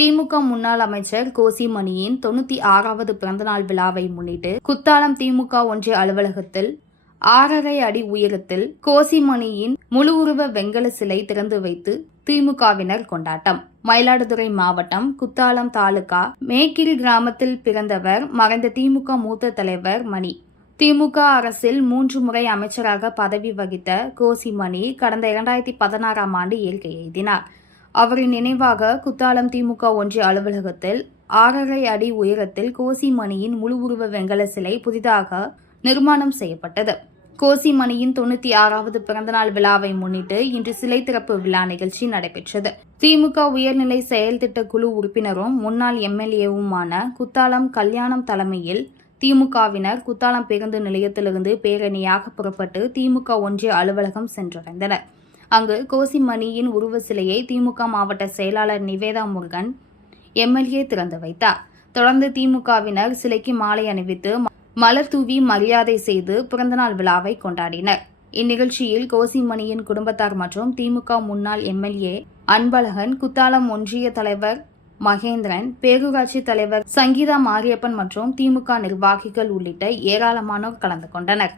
திமுக முன்னாள் அமைச்சர் கோசிமணியின் 96வது பிறந்தநாள் விழாவை முன்னிட்டு குத்தாலம் திமுக ஒன்றிய அலுவலகத்தில் 6.5 அடி உயரத்தில் கோசிமணியின் முழு உருவ வெங்கல சிலை திறந்து வைத்து திமுகவினர் கொண்டாட்டம். மயிலாடுதுறை மாவட்டம் குத்தாலம் தாலுகா மேக்கிரி கிராமத்தில் பிறந்தவர் மறைந்த திமுக மூத்த தலைவர் மணி. திமுக அரசில் 3 முறை அமைச்சராக பதவி வகித்த கோசிமணி கடந்த 2016ஆம் ஆண்டு இயற்கை எய்தினார். அவரின் நினைவாக குத்தாலம் திமுக ஒன்றிய அலுவலகத்தில் 6.5 அடி உயரத்தில் கோசிமணியின் முழு உருவ வெங்கல சிலை புதிதாக நிர்மாணம் செய்யப்பட்டது. கோசிமணியின் 96வது பிறந்தநாள் விழாவை முன்னிட்டு இன்று சிலை திறப்பு விழா நிகழ்ச்சி நடைபெற்றது. திமுக உயர்நிலை செயல் திட்ட குழு உறுப்பினரும் முன்னாள் எம்எல்ஏவுமான குத்தாலம் கல்யாணம் தலைமையில் திமுகவினர் குத்தாலம் பேருந்து நிலையத்திலிருந்து பேரணியாக புறப்பட்டு திமுக ஒன்றிய அலுவலகம் சென்றடைந்தனர். அங்கு கோசிமணியின் உருவ சிலையை திமுக மாவட்ட செயலாளர் நிவேதா முருகன் எம்எல்ஏ திறந்து வைத்தார். தொடர்ந்து திமுகவினர் சிலைக்கு மாலை அணிவித்து மலர் தூவி மரியாதை செய்து பிறந்தநாள் விழாவை கொண்டாடினர். இந்நிகழ்ச்சியில் கோசிமணியின் குடும்பத்தார் மற்றும் திமுக முன்னாள் எம்எல்ஏ அன்பழகன், குத்தாலம் ஒன்றிய தலைவர் மகேந்திரன், பேரூராட்சி தலைவர் சங்கீதா மாரியப்பன் மற்றும் திமுக நிர்வாகிகள் உள்ளிட்ட ஏராளமானோர் கலந்து கொண்டனர்.